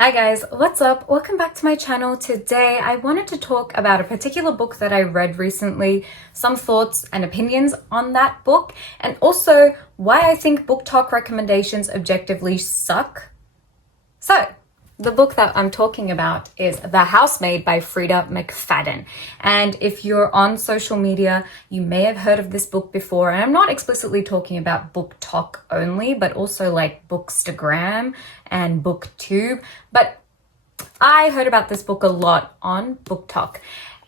Hi guys, what's up? Welcome back to my channel. Today I wanted to talk about a particular book that I read recently, some thoughts and opinions on that book, and also why I think Booktok recommendations objectively suck. So, the book that I'm talking about is The Housemaid by Frida McFadden. And if you're on social media, you may have heard of this book before. And I'm not explicitly talking about Booktok only, but also like Bookstagram and Booktube. But I heard about this book a lot on Booktok.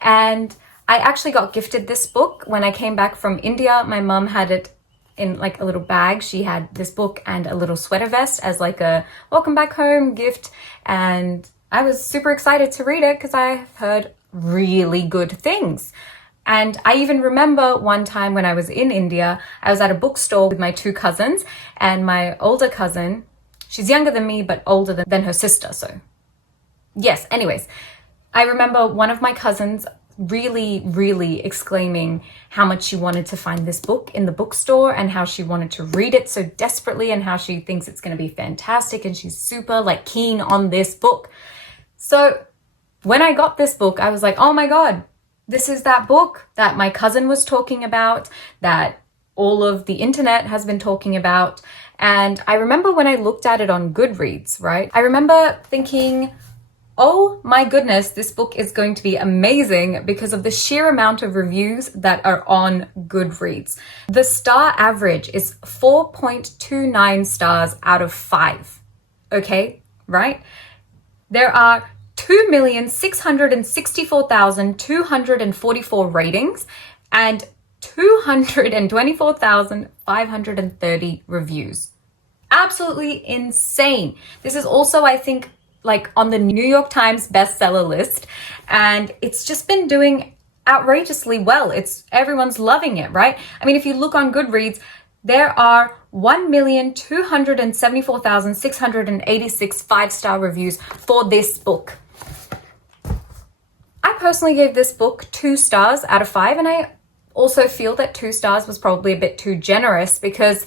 And I actually got gifted this book when I came back from India. My mum had it in like a little bag. She had this book and a little sweater vest as like a welcome back home gift, and I was super excited to read it because I've heard really good things. And I even remember one time when I was in India, I was at a bookstore with my two cousins, and my older cousin, she's younger than me but older than her sister, so yes, anyways, I remember one of my cousins really exclaiming how much she wanted to find this book in the bookstore and how she wanted to read it so desperately and how she thinks it's going to be fantastic and she's super like keen on this book. So when I got this book, I was like, oh my God, this is that book that my cousin was talking about, that all of the internet has been talking about. And I remember when I looked at it on Goodreads, right? I remember thinking, oh my goodness, this book is going to be amazing because of the sheer amount of reviews that are on Goodreads. The star average is 4.29 stars out of 5. Okay, right? There are 2,664,244 ratings and 224,530 reviews. Absolutely insane. This is also, I think, like on the New York Times bestseller list, and it's just been doing outrageously well. Everyone's loving it, right? I mean, if you look on Goodreads, there are 1,274,686 5-star reviews for this book. I personally gave this book 2 stars out of 5, and I also feel that 2 stars was probably a bit too generous because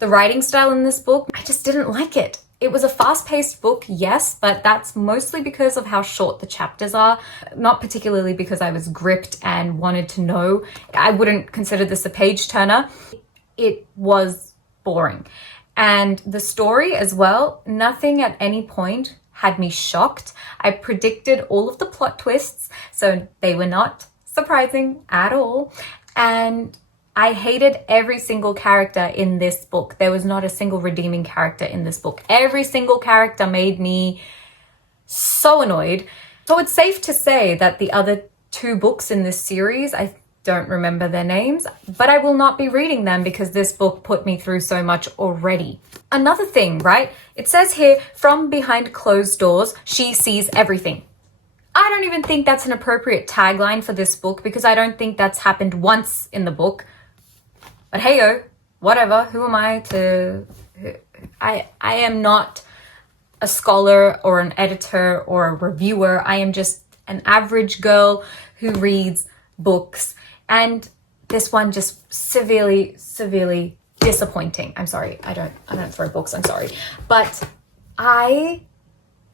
the writing style in this book, I just didn't like it. It was a fast-paced book, yes, but that's mostly because of how short the chapters are, not particularly because I was gripped and wanted to know. I wouldn't consider this a page-turner. It was boring. And the story as well, nothing at any point had me shocked. I predicted all of the plot twists, so they were not surprising at all. And I hated every single character in this book. There was not a single redeeming character in this book. Every single character made me so annoyed. So it's safe to say that the other 2 books in this series, I don't remember their names, but I will not be reading them because this book put me through so much already. Another thing, right? It says here, from behind closed doors, she sees everything. I don't even think that's an appropriate tagline for this book because I don't think that's happened once in the book. But hey-o, whatever, who am I to... I am not a scholar or an editor or a reviewer. I am just an average girl who reads books. And this one just severely disappointing. I'm sorry, I don't throw books, I'm sorry. But I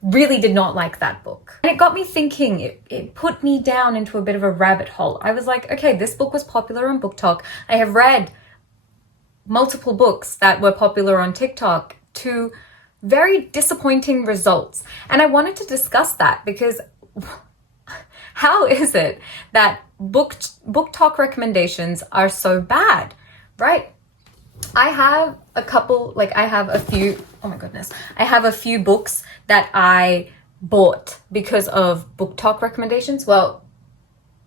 really did not like that book. And it got me thinking, it put me down into a bit of a rabbit hole. I was like, okay, this book was popular on Booktok. I have read multiple books that were popular on TikTok to very disappointing results. And I wanted to discuss that because how is it that Booktok recommendations are so bad, right? I have a few books that I bought because of Booktok recommendations. Well,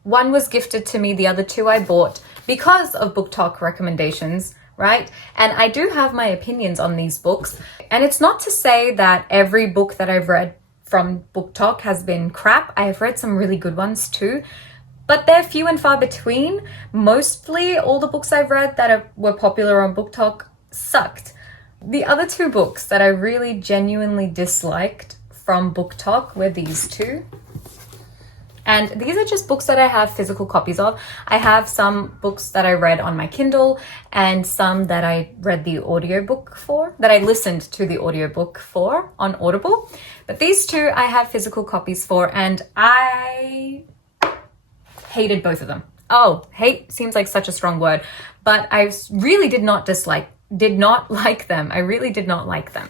one was gifted to me, the other 2 I bought because of Booktok recommendations, right? And I do have my opinions on these books. And it's not to say that every book that I've read from Booktok has been crap. I have read some really good ones too, but they're few and far between. Mostly all the books I've read that were popular on Booktok sucked. The other 2 books that I really genuinely disliked from Booktok were these 2. And these are just books that I have physical copies of. I have some books that I read on my Kindle and some that I read the audiobook for, that I listened to the audiobook for on Audible. But these two I have physical copies for, and I hated both of them. Oh, hate seems like such a strong word, but I really did not like them. I really did not like them.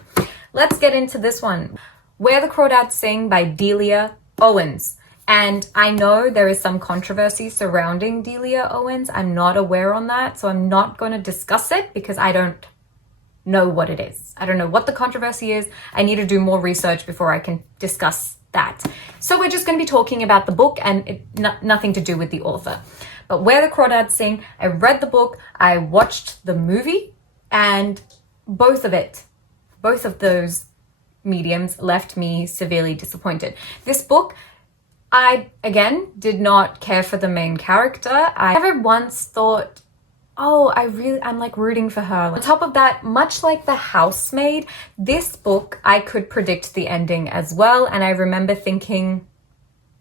Let's get into this one. Where the Crawdads Sing by Delia Owens. And I know there is some controversy surrounding Delia Owens. I'm not aware on that, so I'm not going to discuss it because I don't know what it is. I don't know what the controversy is. I need to do more research before I can discuss that. So we're just going to be talking about the book and nothing to do with the author. But Where the Crawdads Sing, I read the book, I watched the movie, and both of those mediums left me severely disappointed. This book, I, again, did not care for the main character. I never once thought, oh, I'm like rooting for her. On top of that, much like The Housemaid, this book, I could predict the ending as well. And I remember thinking,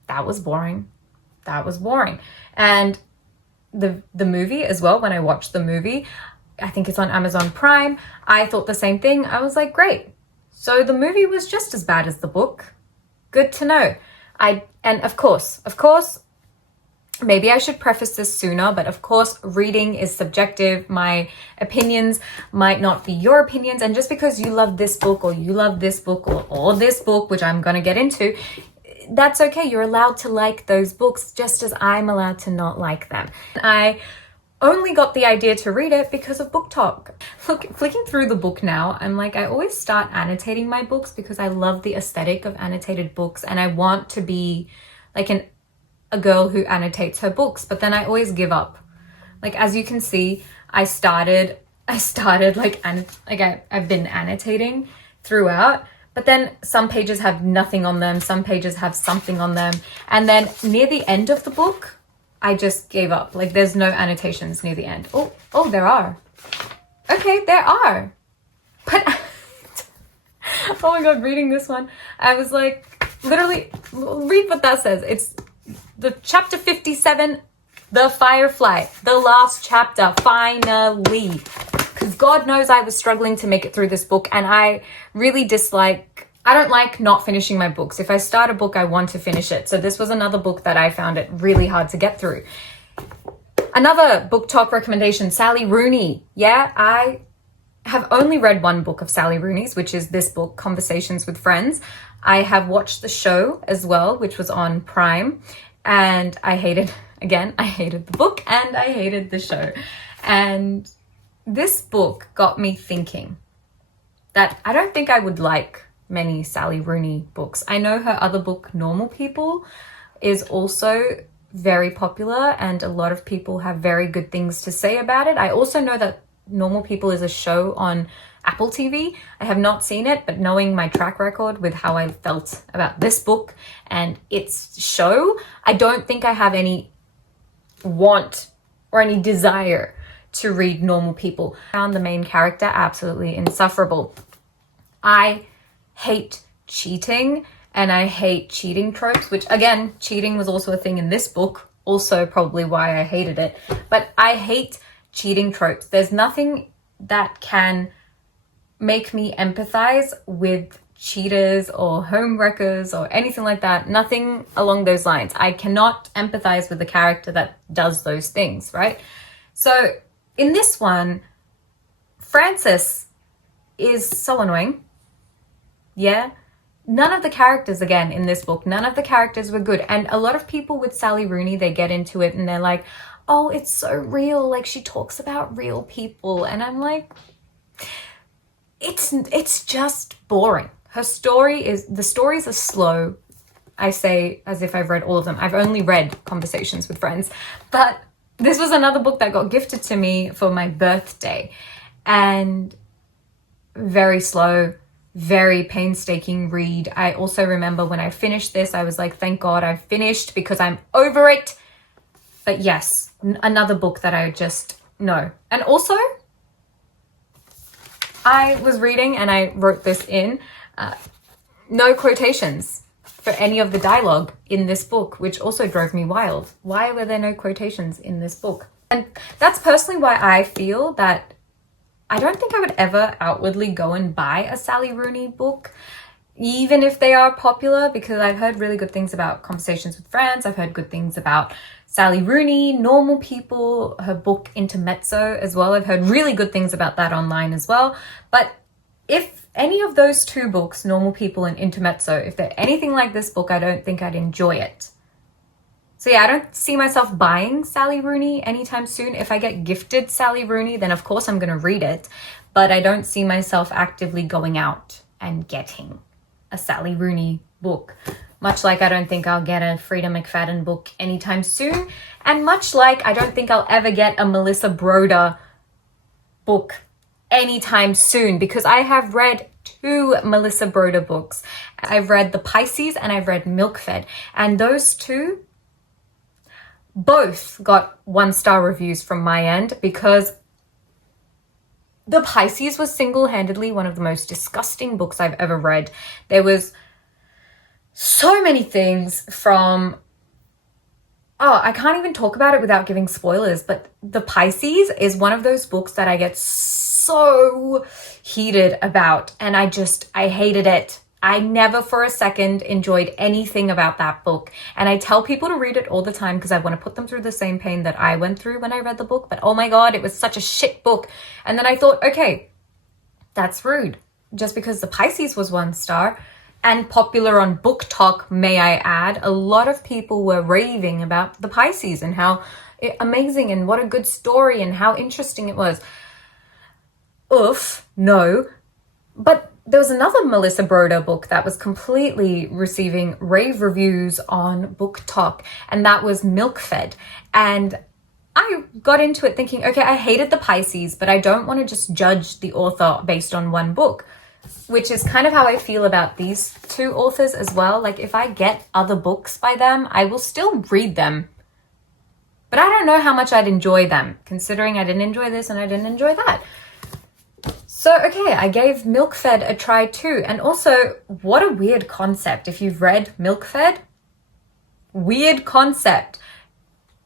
that was boring. That was boring. And the movie as well, when I watched the movie, I think it's on Amazon Prime, I thought the same thing. I was like, great. So the movie was just as bad as the book. Good to know. And of course, maybe I should preface this sooner, but of course, reading is subjective. My opinions might not be your opinions. And just because you love this book or you love this book or this book, which I'm going to get into, that's okay. You're allowed to like those books just as I'm allowed to not like them. I only got the idea to read it because of Booktok. Look, flicking through the book now, I'm like, I always start annotating my books because I love the aesthetic of annotated books and I want to be like a girl who annotates her books, but then I always give up. Like, as you can see, I've been annotating throughout, but then some pages have nothing on them, some pages have something on them, and then near the end of the book, I just gave up. Like, there's no annotations near the end. Oh, there are. Okay, there are. But, oh my God, reading this one, I was like, literally, read what that says. It's the chapter 57, The Firefly, the last chapter, finally. Because God knows I was struggling to make it through this book, and I really I don't like not finishing my books. If I start a book, I want to finish it. So this was another book that I found it really hard to get through. Another Booktok recommendation, Sally Rooney. Yeah, I have only read one book of Sally Rooney's, which is this book, Conversations with Friends. I have watched the show as well, which was on Prime, and I hated the book and I hated the show. And this book got me thinking that I don't think I would like many Sally Rooney books. I know her other book, Normal People, is also very popular and a lot of people have very good things to say about it. I also know that Normal People is a show on Apple TV. I have not seen it, but knowing my track record with how I felt about this book and its show, I don't think I have any want or any desire to read Normal People. I found the main character absolutely insufferable. I hate cheating and I hate cheating tropes, which again, cheating was also a thing in this book, also probably why I hated it. But I hate cheating tropes. There's nothing that can make me empathize with cheaters or homewreckers or anything like that. Nothing along those lines. I cannot empathize with the character that does those things, right? So in this one, Frances is so annoying. Yeah. None of the characters, again, in this book, none of the characters were good. And a lot of people with Sally Rooney, they get into it and they're like, oh, it's so real. Like, she talks about real people. And I'm like, it's just boring. The stories are slow. I say as if I've read all of them. I've only read Conversations with Friends. But this was another book that got gifted to me for my birthday. And very slow, very painstaking read. I also remember when I finished this, I was like, thank God I've finished because I'm over it. But yes, another book that I just, no. And also, I was reading and I wrote this in, no quotations. for any of the dialogue in this book, which also drove me wild. Why were there no quotations in this book? And that's personally why I feel that I don't think I would ever outwardly go and buy a Sally Rooney book, even if they are popular, because I've heard really good things about Conversations with Friends. I've heard good things about Sally Rooney, Normal People, her book Intermezzo as well. I've heard really good things about that online as well. But if any of those two books, Normal People and Intermezzo, if they're anything like this book, I don't think I'd enjoy it. So yeah, I don't see myself buying Sally Rooney anytime soon. If I get gifted Sally Rooney, then of course I'm going to read it. But I don't see myself actively going out and getting a Sally Rooney book. Much like I don't think I'll get a Frida McFadden book anytime soon. And much like I don't think I'll ever get a Melissa Broder book anytime soon, because I have read 2 Melissa Broder books. I've read The Pisces and I've read Milk-Fed. And those two both got 1-star reviews from my end, because The Pisces was single-handedly one of the most disgusting books I've ever read. There was so many things from... Oh, I can't even talk about it without giving spoilers, but The Pisces is one of those books that I get so heated about, and I hated it. I never for a second enjoyed anything about that book. And I tell people to read it all the time because I want to put them through the same pain that I went through when I read the book. But oh my God, it was such a shit book. And then I thought, okay, that's rude. Just because The Pisces was 1 star and popular on Booktok, may I add, a lot of people were raving about The Pisces and how amazing and what a good story and how interesting it was. Oof, no. But there was another Melissa Broder book that was completely receiving rave reviews on Booktok, and that was Milk-Fed. And I got into it thinking, okay, I hated The Pisces, but I don't want to just judge the author based on one book, which is kind of how I feel about these 2 authors as well. Like, if I get other books by them, I will still read them. But I don't know how much I'd enjoy them, considering I didn't enjoy this and I didn't enjoy that. So, okay, I gave Milk-Fed a try too. And also, what a weird concept. If you've read Milk-Fed, weird concept.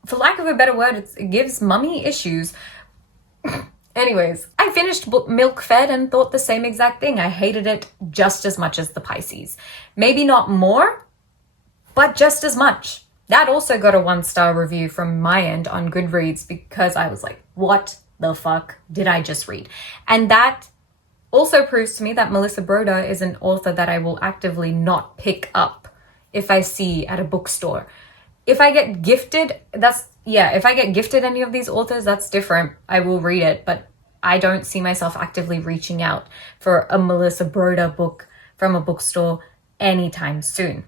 For lack of a better word, it gives mummy issues. Anyways, I finished Milk-Fed and thought the same exact thing. I hated it just as much as The Pisces. Maybe not more, but just as much. That also got a 1-star review from my end on Goodreads, because I was like, what the fuck did I just read? And that also proves to me that Melissa Broder is an author that I will actively not pick up if I see at a bookstore. If I get gifted, if I get gifted any of these authors, that's different. I will read it, but I don't see myself actively reaching out for a Melissa Broder book from a bookstore anytime soon.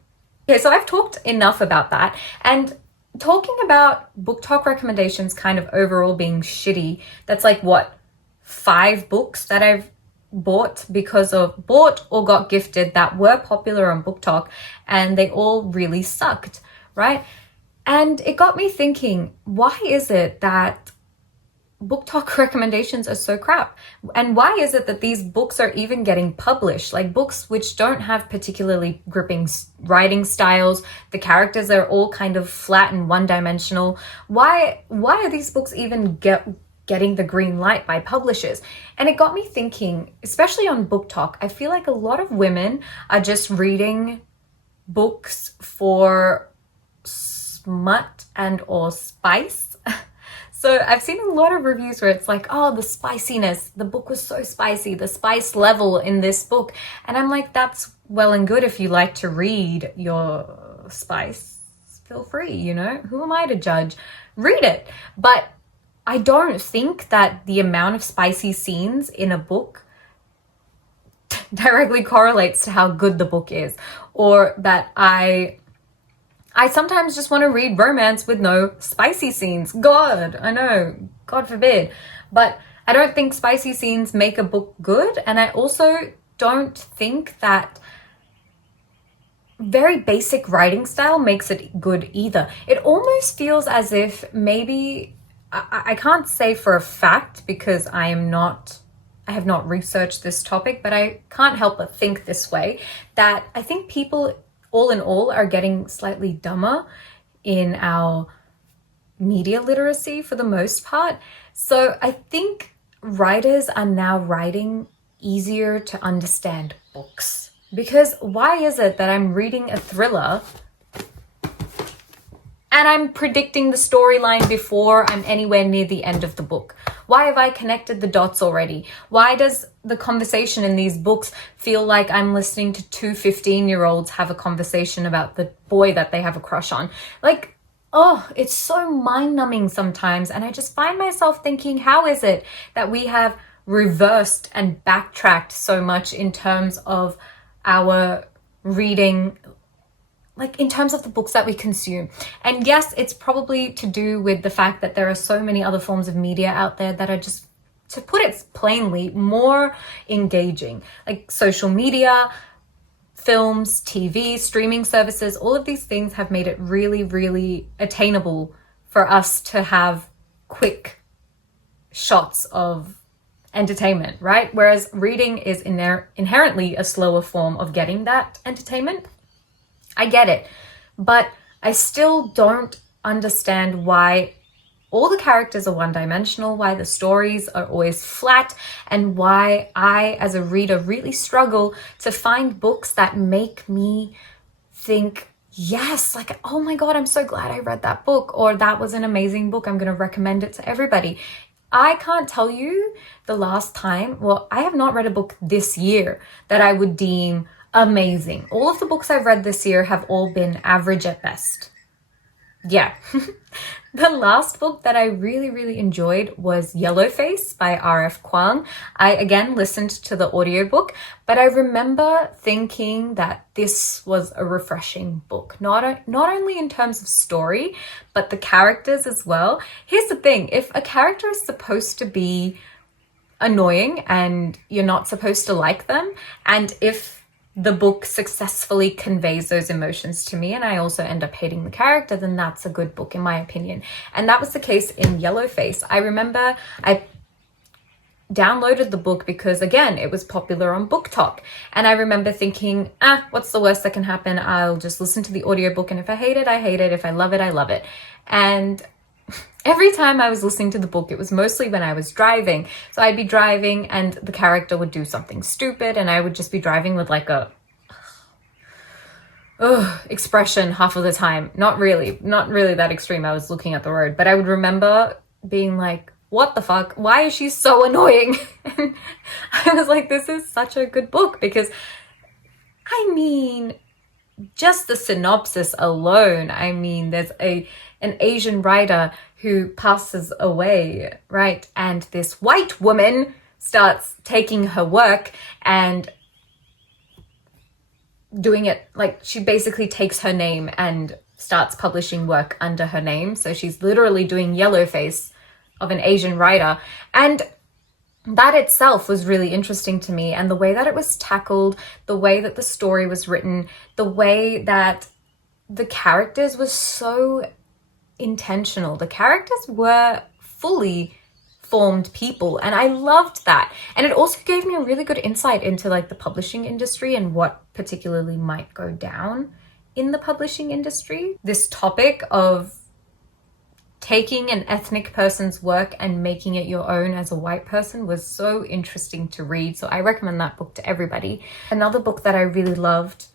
Okay, so I've talked enough about that, and talking about Booktok recommendations kind of overall being shitty, that's like, what, 5 books that I've bought or got gifted that were popular on Booktok, and they all really sucked, right? And it got me thinking, why is it that Booktok recommendations are so crap? And why is it that these books are even getting published? Like, books which don't have particularly gripping writing styles, the characters are all kind of flat and one-dimensional. Why are these books even getting the green light by publishers? And it got me thinking, especially on Booktok, I feel like a lot of women are just reading books for smut and or spice. So I've seen a lot of reviews where it's like, oh, the spiciness, the book was so spicy, the spice level in this book. And I'm like, that's well and good if you like to read your spice. Feel free, you know? Who am I to judge? Read it. But I don't think that the amount of spicy scenes in a book directly correlates to how good the book is, or that I sometimes just want to read romance with no spicy scenes. God, I know, God forbid. But I don't think spicy scenes make a book good. And I also don't think that very basic writing style makes it good either. It almost feels as if maybe, I can't say for a fact because I have not researched this topic, but I can't help but think this way, that I think people all in all are getting slightly dumber in our media literacy for the most part. So I think writers are now writing easier to understand books. Because why is it that I'm reading a thriller and I'm predicting the storyline before I'm anywhere near the end of the book? Why have I connected the dots already? Why does the conversation in these books feel like I'm listening to two 15-year-olds have a conversation about the boy that they have a crush on? Like, oh, it's so mind-numbing sometimes. And I just find myself thinking, how is it that we have reversed and backtracked so much in terms of our reading, like in terms of the books that we consume? And yes, it's probably to do with the fact that there are so many other forms of media out there that are just, to put it plainly, more engaging. Like social media, films, TV, streaming services, all of these things have made it really, really attainable for us to have quick shots of entertainment, right? Whereas reading is inherently a slower form of getting that entertainment. I get it, but I still don't understand why all the characters are one-dimensional, why the stories are always flat, and why I, as a reader, really struggle to find books that make me think, yes, like, oh my God, I'm so glad I read that book, or that was an amazing book, I'm going to recommend it to everybody. I can't tell you the last time, well, I have not read a book this year that I would deem amazing. All of the books I've read this year have all been average at best. Yeah. The last book that I really, really enjoyed was Yellowface by R.F. Kuang. I, again, listened to the audiobook, but I remember thinking that this was a refreshing book, not only in terms of story, but the characters as well. Here's the thing, if a character is supposed to be annoying and you're not supposed to like them, and if the book successfully conveys those emotions to me and I also end up hating the character, then that's a good book in my opinion. And that was the case in Yellowface. I remember I downloaded the book because, again, it was popular on Booktok. And I remember thinking, what's the worst that can happen? I'll just listen to the audiobook, and if I hate it, I hate it. If I love it, I love it. And every time I was listening to the book, it was mostly when I was driving. So I'd be driving and the character would do something stupid and I would just be driving with like a expression half of the time. Not really that extreme. I was looking at the road, but I would remember being like, what the fuck? Why is she so annoying? And I was like, this is such a good book because, I mean, just the synopsis alone, I mean, there's an Asian writer who passes away, right? And this white woman starts taking her work and doing it, like, she basically takes her name and starts publishing work under her name. So she's literally doing Yellowface of an Asian writer. And that itself was really interesting to me. And the way that it was tackled, the way that the story was written, the way that the characters were so intentional. The characters were fully formed people, and I loved that. And it also gave me a really good insight into like the publishing industry and what particularly might go down in the publishing industry. This topic of taking an ethnic person's work and making it your own as a white person was so interesting to read. So I recommend that book to everybody. Another book that I really loved,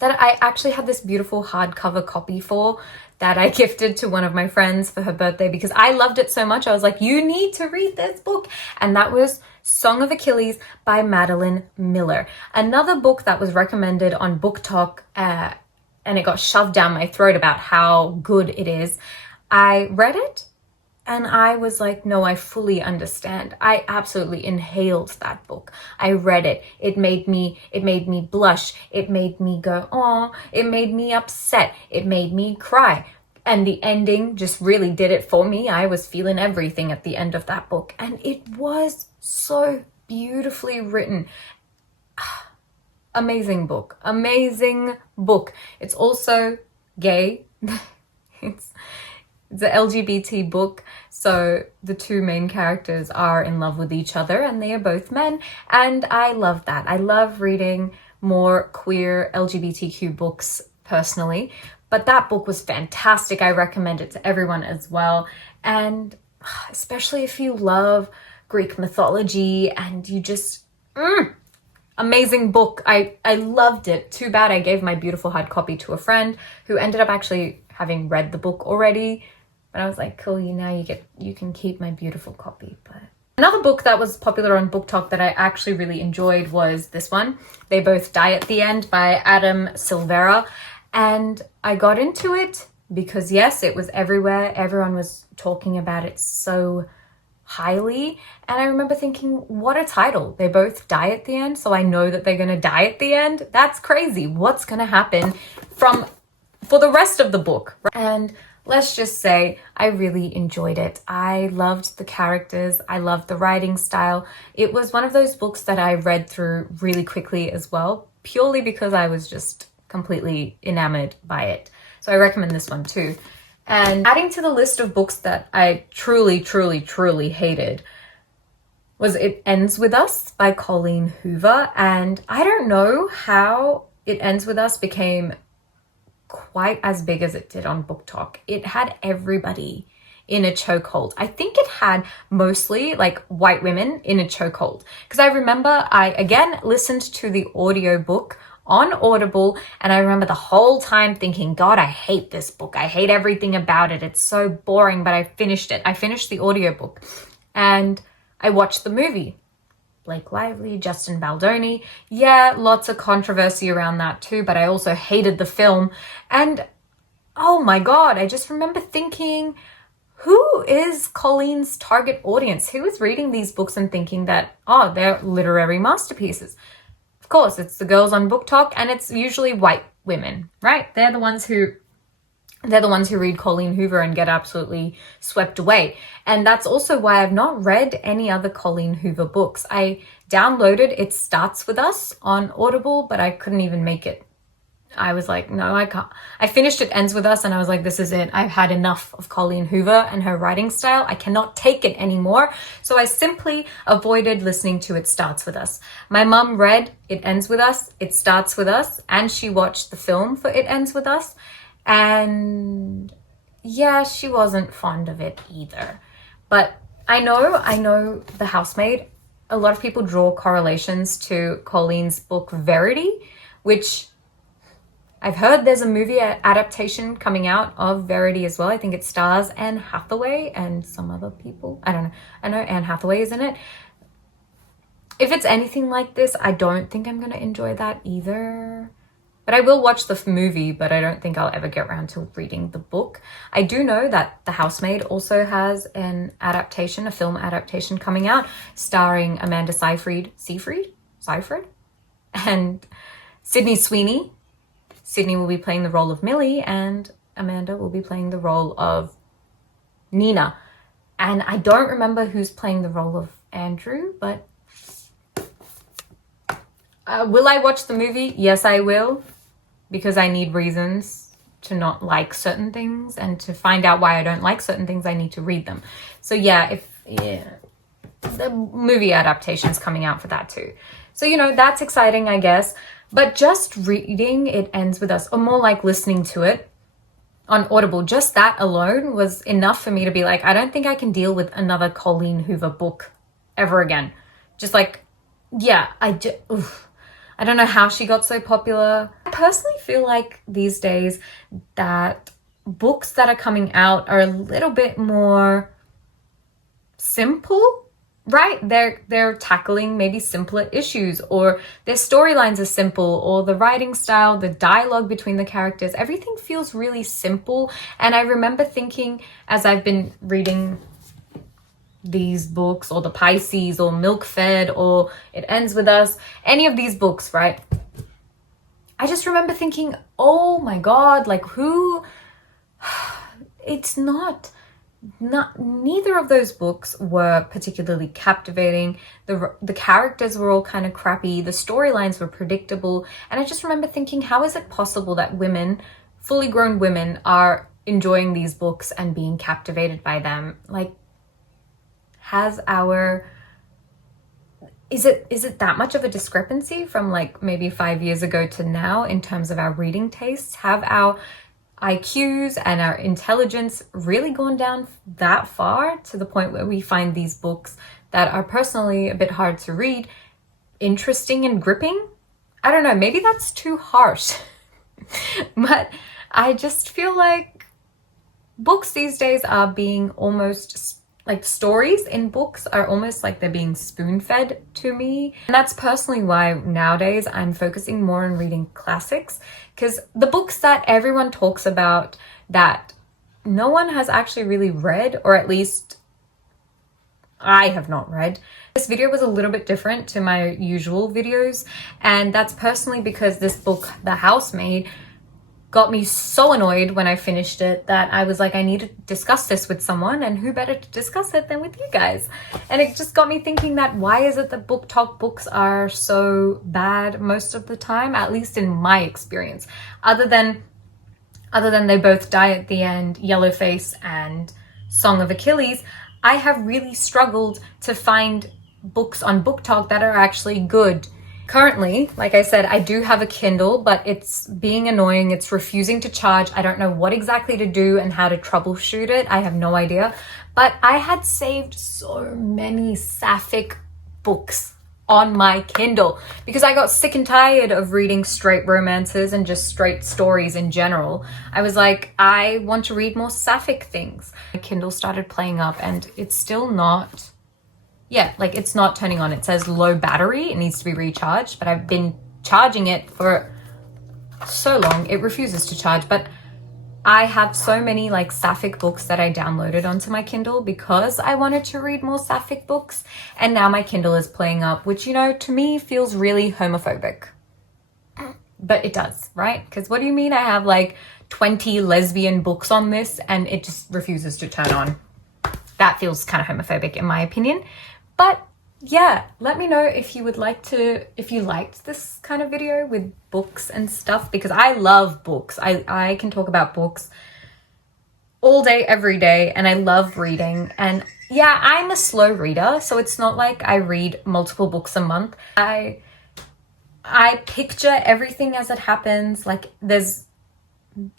that I actually had this beautiful hardcover copy for, that I gifted to one of my friends for her birthday because I loved it so much. I was like, you need to read this book. And that was Song of Achilles by Madeline Miller. Another book that was recommended on Booktok and it got shoved down my throat about how good it is. I read it and I was like, no, I fully understand. I absolutely inhaled that book. I read it. It made me blush. It made me go, oh, it made me upset. It made me cry. And the ending just really did it for me. I was feeling everything at the end of that book. And it was so beautifully written. Amazing book. Amazing book. It's also gay. It's a LGBT book, so the two main characters are in love with each other and they are both men, and I love that. I love reading more queer LGBTQ books personally, but that book was fantastic. I recommend it to everyone as well. And especially if you love Greek mythology and you just, amazing book. I loved it. Too bad I gave my beautiful hard copy to a friend who ended up actually having read the book already. But I was like, cool, you can keep my beautiful copy. But another book that was popular on Booktok that I actually really enjoyed was this one, They Both Die at the End by Adam Silvera. And I got into it because yes, it was everywhere. Everyone was talking about it so highly. And I remember thinking, what a title. They both die at the end. So I know that they're going to die at the end. That's crazy. What's going to happen for the rest of the book? And let's just say I really enjoyed it. I loved the characters. I loved the writing style. It was one of those books that I read through really quickly as well, purely because I was just completely enamored by it. So I recommend this one too. And adding to the list of books that I truly, truly, truly hated was It Ends With Us by Colleen Hoover. And I don't know how It Ends With Us became quite as big as it did on Booktok. It had everybody in a chokehold. I think it had mostly like white women in a chokehold. Because I remember I again listened to the audiobook on Audible, and I remember the whole time thinking, God, I hate this book. I hate everything about it. It's so boring, but I finished it. I finished the audiobook and I watched the movie. Blake Lively, Justin Baldoni. Yeah, lots of controversy around that too, but I also hated the film. And oh my God, I just remember thinking, who is Colleen's target audience? Who is reading these books and thinking that, oh, they're literary masterpieces? Of course, it's the girls on Booktok, and it's usually white women, right? They're the ones who read Colleen Hoover and get absolutely swept away. And that's also why I've not read any other Colleen Hoover books. I downloaded It Starts With Us on Audible, but I couldn't even make it. I was like, no, I can't. I finished It Ends With Us and I was like, this is it. I've had enough of Colleen Hoover and her writing style. I cannot take it anymore. So I simply avoided listening to It Starts With Us. My mum read It Ends With Us, It Starts With Us, and she watched the film for It Ends With Us. And yeah, she wasn't fond of it either. But I know The Housemaid. A lot of people draw correlations to Colleen's book Verity, which I've heard there's a movie adaptation coming out of Verity as well. I think it stars Anne Hathaway and some other people. I don't know. I know Anne Hathaway is in it. If it's anything like this, I don't think I'm going to enjoy that either. But I will watch the movie, but I don't think I'll ever get around to reading the book. I do know that The Housemaid also has an adaptation, a film adaptation coming out, starring Amanda Seyfried, and Sydney Sweeney. Sydney will be playing the role of Millie, and Amanda will be playing the role of Nina. And I don't remember who's playing the role of Andrew, but will I watch the movie? Yes, I will, because I need reasons to not like certain things, and to find out why I don't like certain things, I need to read them. So yeah, the movie adaptation is coming out for that too. So, that's exciting, I guess. But just reading It Ends With Us, or more like listening to it on Audible, just that alone was enough for me to be like, I don't think I can deal with another Colleen Hoover book ever again. Just like, yeah, I don't know how she got so popular. I personally feel like these days that books that are coming out are a little bit more simple, right? They're tackling maybe simpler issues, or their storylines are simple, or the writing style, the dialogue between the characters, everything feels really simple. And I remember thinking, as I've been reading these books, or The Pisces, or Milk Fed, or It Ends With Us, any of these books, right? I just remember thinking, oh my God, like who? It's not, neither of those books were particularly captivating. The characters were all kind of crappy. The storylines were predictable. And I just remember thinking, how is it possible that women, fully grown women, are enjoying these books and being captivated by them? Like, has our is it that much of a discrepancy from like maybe 5 years ago to now in terms of our reading tastes? Have our IQs and our intelligence really gone down that far to the point where we find these books that are personally a bit hard to read interesting and gripping? I don't know, maybe that's too harsh. But I just feel like books these days are being almost like, stories in books are almost like they're being spoon-fed to me. And that's personally why nowadays I'm focusing more on reading classics, because the books that everyone talks about that no one has actually really read, or at least I have not read. This video was a little bit different to my usual videos, and that's personally because this book, The Housemaid, got me so annoyed when I finished it that I was like, I need to discuss this with someone, and who better to discuss it than with you guys? And it just got me thinking that why is it that Booktok books are so bad most of the time, at least in my experience, other than they both die at the end, Yellowface and Song of Achilles. I have really struggled to find books on Booktok that are actually good. Currently, like I said, I do have a Kindle, but it's being annoying. It's refusing to charge. I don't know what exactly to do and how to troubleshoot it. I have no idea. But I had saved so many sapphic books on my Kindle because I got sick and tired of reading straight romances and just straight stories in general. I was like, I want to read more sapphic things. My Kindle started playing up and it's still not... Yeah, like it's not turning on. It says low battery, it needs to be recharged, but I've been charging it for so long, it refuses to charge. But I have so many like sapphic books that I downloaded onto my Kindle because I wanted to read more sapphic books. And now my Kindle is playing up, which, you know, to me feels really homophobic. But it does, right? Because what do you mean I have like 20 lesbian books on this and it just refuses to turn on? That feels kind of homophobic in my opinion. But yeah, let me know if you would like to, if you liked this kind of video with books and stuff, because I love books. I can talk about books all day, every day, and I love reading. And yeah, I'm a slow reader, so it's not like I read multiple books a month. I picture everything as it happens. Like there's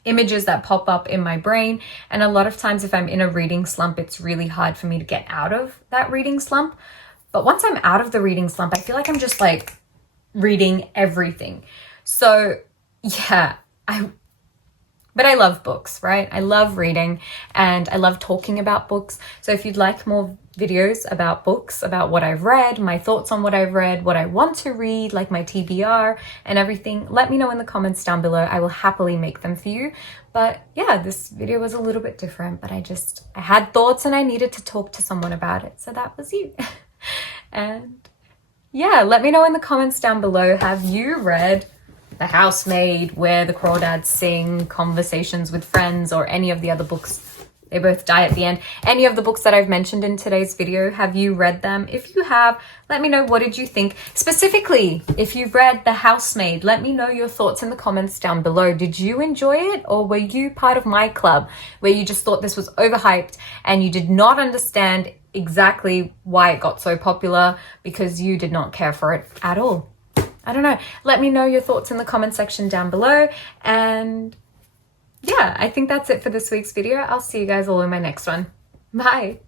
images that pop up in my brain, and a lot of times if I'm in a reading slump, it's really hard for me to get out of that reading slump. But once I'm out of the reading slump, I feel like I'm just like reading everything. So yeah, but I love books, right? I love reading and I love talking about books. So if you'd like more videos about books, about what I've read, my thoughts on what I've read, what I want to read, like my TBR and everything, let me know in the comments down below. I will happily make them for you. But yeah, this video was a little bit different, but I had thoughts and I needed to talk to someone about it. So that was you. And yeah, let me know in the comments down below, have you read The Housemaid, Where the Crawdads Sing, Conversations with Friends, or any of the other books? They both die at the end. Any of the books that I've mentioned in today's video, have you read them? If you have, let me know, what did you think? Specifically, if you've read The Housemaid, let me know your thoughts in the comments down below. Did you enjoy it, or were you part of my club where you just thought this was overhyped and you did not understand exactly why it got so popular because you did not care for it at all? I don't know. Let me know your thoughts in the comment section down below. And yeah, I think that's it for this week's video. I'll see you guys all in my next one. Bye.